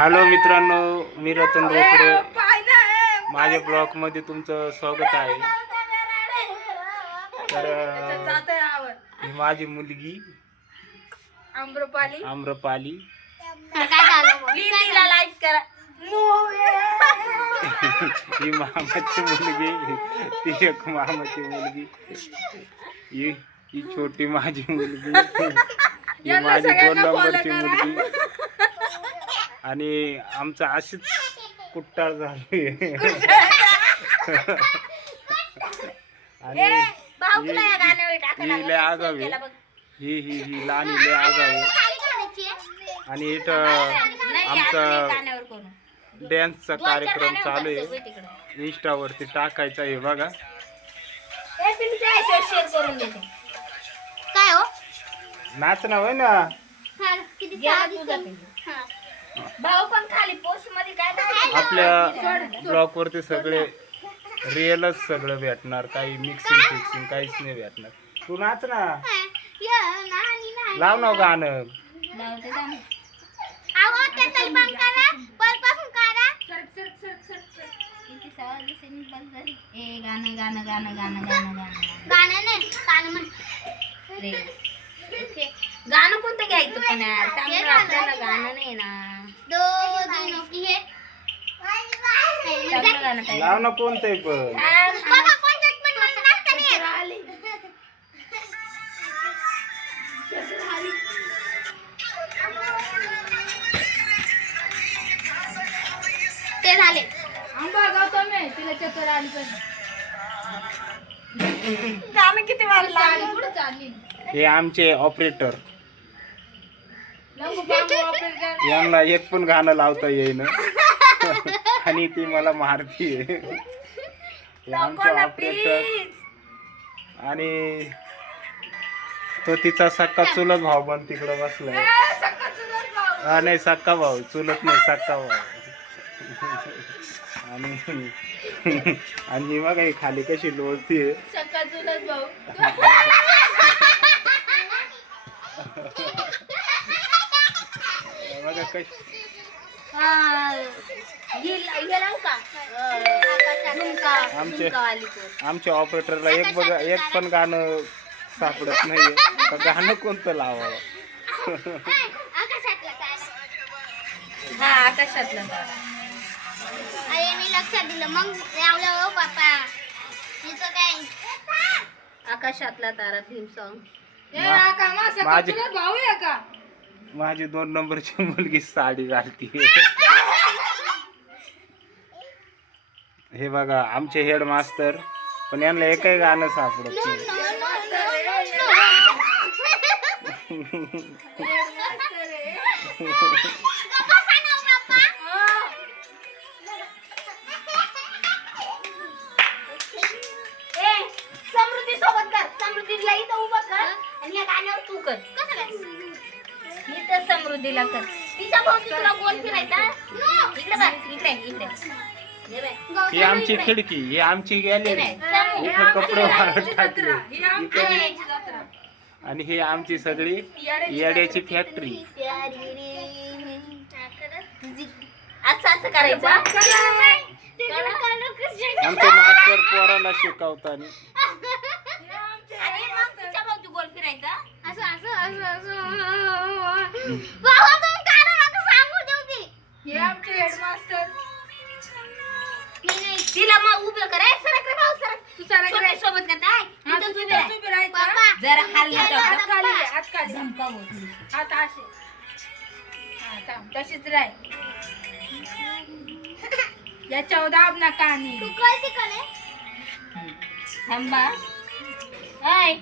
Hello मित्रांनो मी रतन रोकडे. माझ्या ब्लॉगमध्ये तुमचं स्वागत आहे. तर ही माझी मुलगी आम्रपाली. आम्रपाली. प्लीज लाईक करा. ही मामाची मुलगी. ती एक मामाची मुलगी. ही ही छोटी माझी मुलगी. ही यांना माझी दोन नंबरची करा. मुलगी. आणि आमचं अशीच कुट्टाळ झाली. आणि ही- ही लय बघ. ही ही ही लहान लय आहे. आणि इथं आमचा डॅन्सचा कार्यक्रम चालू आहे. इंस्टावरती टाकायचा आहे बघा. हो? नाच ना? होय ना भाऊ पण खाली पोस्टमध्ये काय? आपल्या ब्लॉग वरती सगळे रिअलच सगळं भेटणार. काही मिक्सिंग फिक्सिंग काहीच नाही भेटणार. तू नाच ना. लाव ना गाणं. लावते का? बंद झाली. ए गाणं गाणं गाणं गाणं गाणं गाणं गाणं. नाही, गाणं म्हण. रे. ओके. गाणं कोणतं घ्यायचं पण यार? चांगलं आपल्याला गाणं नाही ना दो दिनों है. लाव ना पण म्हणून नाही येत. ते झाले गाणं किती वाजलं हे आमचे ऑपरेटर यांना एक पण गाणं लावता येईन. आणि ती मला मारतीये. आमचे ऑपरेटर. आणि तो तिचा सक्का चुलत भाऊ पण तिकडं बसलाय. हा नाही सक्का भाऊ. चुलत नाही सक्का भाऊ. आणि आणि ही बघा ही खाली कशी लोळतीये. सकाळ चुलत भाऊ. आमच्या ऑपरेटरला एक बघा एक पण गाणं सापडत नाहीये. तर गाणं कोणतं लावावं? आकाशातलं तारा. हा आकाशातला तारा. अरे मी लक्षात दिलं. मग लावलं हो बापा हिचं काय? आकाशातला तारा थीम सॉन्ग माझी माझी दोन नंबरची मुलगी साडी घालती. हे बघा आमचे हेड मास्तर पण यांना एकही गाणं सापडत समृद्धी सोबत कर. समृद्धीला इथं उभं कर आणि या गाण्यावर तू कर. इथं समृद्धीला कर तिच्या भोवती तुला गोल फिरायचा? इकडे बघ इकडे इकडे. हे बघ. ही आमची खिडकी ही आमची गॅलरी. इथं कपडे वाळत टाकले. इकडे हे. आणि ही आमची सगळी येड्याची फॅक्टरी प्यारी रे. तुझी- असं असं करायचं? हा? आमचे मास्टर पोरांना शिकवताना आणि मग तिच्या भोवती गोल फिरायचा असं असं असं असं बाबा तुम्ही काढा नका सांगू देऊ ती नाही, नाही. तिला मग उभं कर. ए, सरक रे भाऊ सरक. सोबत उभे. बाबा. जरा खाली हे. बाबा. धमकावं थोडी. तशीच राय याच्यावर दाब नका आणि. तू? थांबा हाय